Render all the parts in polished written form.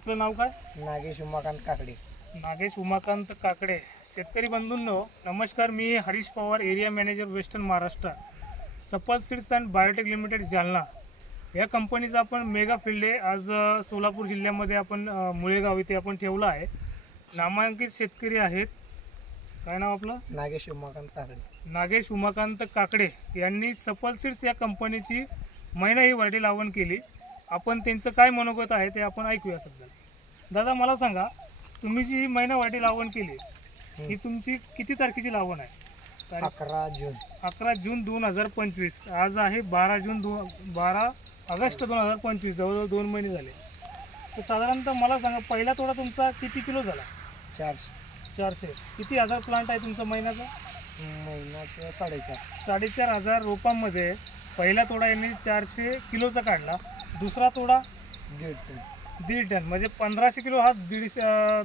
आपलं नाव काय? नागेश उमाकांत काकडे. नागेश उमाकांत काकडे. शेतकरी बंधूंनो नमस्कार, मी Harish Pawar, area manager western Maharashtra, Safal seeds and biotech limited Jalna. या कंपनीचा आपण मेगा फील्ड आहे आज सोलापूर जिल्ह्यामध्ये आपण मुळेगाव इथे आपण ठेवला आहे. नामांकित शेतकरी आहेत. काय नाव आपलं? नागेश उमाकांत काकडे. नागेश उमाकांत काकडे यांनी सफल सीड्स या कंपनीची महिना ही व्हरायटी लावण केली. आपण त्यांचं काय मनोगत आहे ते आपण ऐकूया सध्या. दादा मला सांगा, तुम्ही जी महिना व्हरायटी लावण केली ही तुमची किती तारखेची लावण आहे? 11 जून. 11 जून 2025. आज आहे 12 ऑगस्ट 2025. जवळजवळ 2 महिने झाले. तर साधारणतः मला सांगा, पहिला तोडा तुमचा किती किलो झाला? 400. किती हजार प्लांट आहे तुमचा महिन्याचा? महिन्याचं 4.5. 4,500 रोपांमध्ये पहिला तोडा यांनी 400 किलोचा काढला. दुसरा तोडा 1.5 टन म्हणजे 1500 किलो हा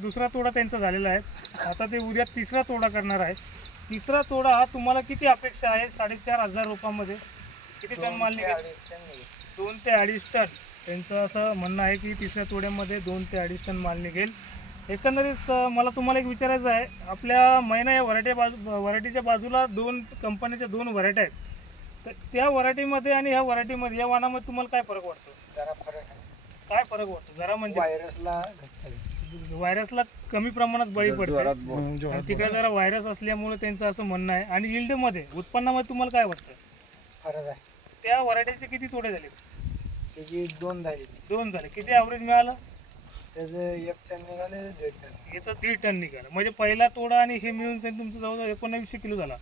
दुसरा तोडा त्यांचा झालेला आहे. आता ते उद्या तिसरा तोडा करणार आहे. तिसरा तोडा हा तुम्हाला किती अपेक्षा आहे? 4,500 रोपांमध्ये किती टन माल निघेल? 2 ते 2.5 टन. त्यांचं असं म्हणणं आहे की तिसऱ्या तोड्यामध्ये 2 ते 2.5 टन माल निघेल. एकंदरीत मला तुम्हाला एक विचारायचं आहे, आपल्या महिना या व्हरायटीच्या बाजूला 2 कंपनीच्या 2 व्हरायटी आहेत. तर त्या व्हरायटीमध्ये आणि ह्या व्हरायटीमध्ये या वाणामध्ये तुम्हाला काय फरक वाटतो? जरा फरक आहे. काय फरक वाटतो जरा? म्हणजे व्हायरसला कमी प्रमाणात बळी पडते. तिकडे जरा व्हायरस असल्यामुळे त्यांचं असं म्हणणं आहे. आणि यील्डमध्ये उत्पन्नामध्ये तुम्हाला काय वाटतं? फरक आहे. त्या व्हरायटीचे किती तोडे झाले? त्याची 2 झाली. 2 झाले. किती ॲव्हरेज मिळालं? त्याचं 1 टन निघाले, 1.5 टन. याचं 1.5 टन निघालं. म्हणजे पहिला तोडा आणि हे मिळून तुमचं जवळजवळ 1900 किलो झाला.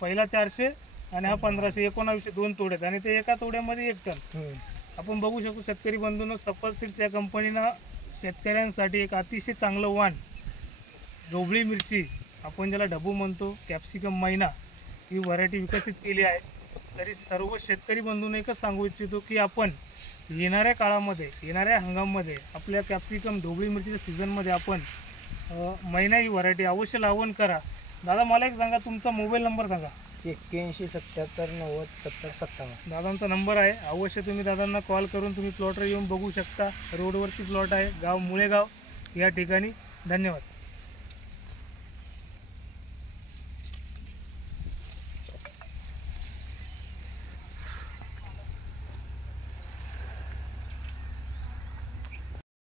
पहिला 400 आणि हा 1500. 1900 2 तोड्यात आणि ते एका तोड्यामध्ये 1 टन. आपण बघू शकतो शेतकरी बंधूंनो, सफल सीड्स या कंपनीनं शेतकऱ्यांसाठी एक अतिशय चांगलं वाण, ढोबळी मिरची आपण ज्याला ढबू म्हणतो, कॅप्सिकम महिना, ही व्हरायटी विकसित केली आहे. तरी सर्व शेतकरी बंधूंना एकच सांगू इच्छितो की आपण येणाऱ्या काळामध्ये, येणाऱ्या हंगामामध्ये आपल्या कॅप्सिकम ढोबळी मिरचीच्या सीझनमध्ये आपण महिना ही व्हरायटी अवश्य लावण करा. दादा मला एक सांगा, तुमचा मोबाईल नंबर सांगा. 81 77 90 70 57. दादांचा नंबर आहे. अवश्य तुम्ही दादांना कॉल करून तुम्ही प्लॉटवर येऊन बघू शकता. रोडवरती प्लॉट आहे, गाव मुळेगाव या ठिकाणी. धन्यवाद.